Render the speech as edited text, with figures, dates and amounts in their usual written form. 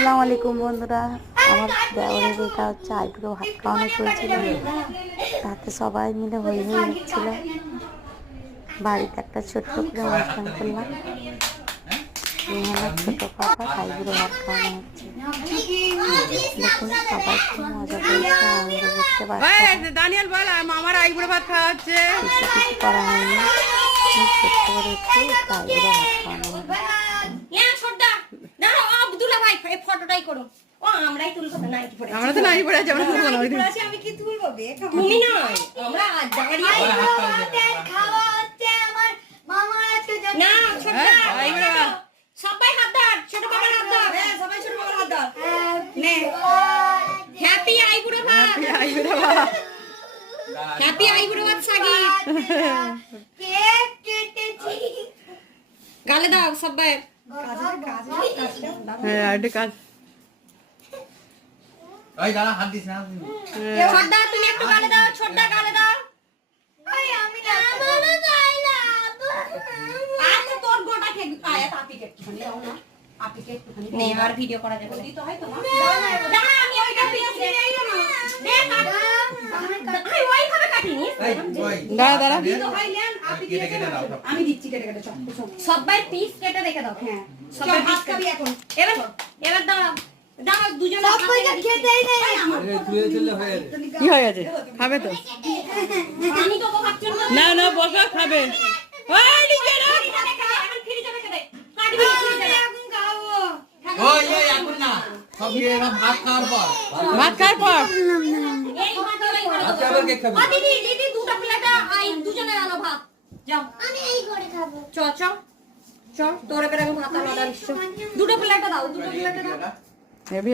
আসসালামু আলাইকুম বন্ধুরা, আমার দেওরের এটা হচ্ছে আইব্রো ভাত খাওয়ানো চলছিল। তাতে সবাই মিলে হই হই হচ্ছিল। বাড়িতে একটা ছোট্ট করে অনুষ্ঠান করলাম। রিহানার ছোট পাপা আইব্রো ভাত খাওয়ানো হচ্ছে। দেখুন সবাই খুব মজা করছে, আনন্দ করছে। দানিয়াল বল আমার আইব্রো ভাত খাওয়াচ্ছে। কিছু করা হয়নি, ছোট্ট করে একটু আইব্রো ভাত খাওয়ানো হলো। ফটোটাই করো। ও আমরাই তুলবো না, নাইটি পরে আমরা তো নাইটি পরে আছি, আমরা তুলবো না। আমি কি তুলবো বে? তুমি নয়, আমরা দাঁড়িয়ে খাওয়া হচ্ছে। আমার মামার আজকে না ছোটদা আইব্রো সবাই হাত ধর, ছোট বাবার হাত ধর। হ্যাঁ সবাই ছোট বাবার হাত ধর। নে হ্যাপি আইব্রো ভাত, আইব্রো ভাত, হ্যাপি আইব্রো ভাত সাগির। কেক কেটেছি, গালে দাও সবাই। হ্যাঁ আর একটা কাজ। ওই দাঁড়া, হাত দিস না। ছোটদা তুমি একটু গালে দাও, ছোটদা গালে দাও। আই আমি না বলো যাই না। আচ্ছা তোর গোটা কেক আয়া আপি কেক খানি দাও না। আপি কেক খানি নে আর ভিডিও করা যাবে না। তো হয় তো না। দাঁড়া আমি ওইটা পিস নিয়ে আই না। দে কাটা। আই ওই ভাবে কাটিনি। দাঁড়া দাঁড়া। তো হয় নেন আপি কেটে দাও। আমি দিচ্ছি কেটে কেটে সব। সবাই পিস কেটে রেখে দাও। হ্যাঁ সবাই ভাত খাবি এখন। এবার দাও। দাও দুজন সবাইকে খেতেই নেই। কি হয়ে গেছে? খাবে তো? আমি তো ভাবছি না না বসো, খাবে। ওই নিচে না। এখন ফ্রিজে রেখে দে। কাটবি ফ্রিজে এখন খাবো। ওই এই এখন না, সব দিয়ে এরকম ভাত খাওয়ার পর। ভাত খাওয়ার পর এই ভাত ওই করে আজকে আবার কেক খাবি? দিদি দুটো প্লেট আই দুজনের আলো ভাত যাও। আমি এই করে খাবো। চ তোর এবারে আমি ভাত আলাদা দিচ্ছি। দুটো প্লেট দাও, দুটো প্লেট দাও। হেভি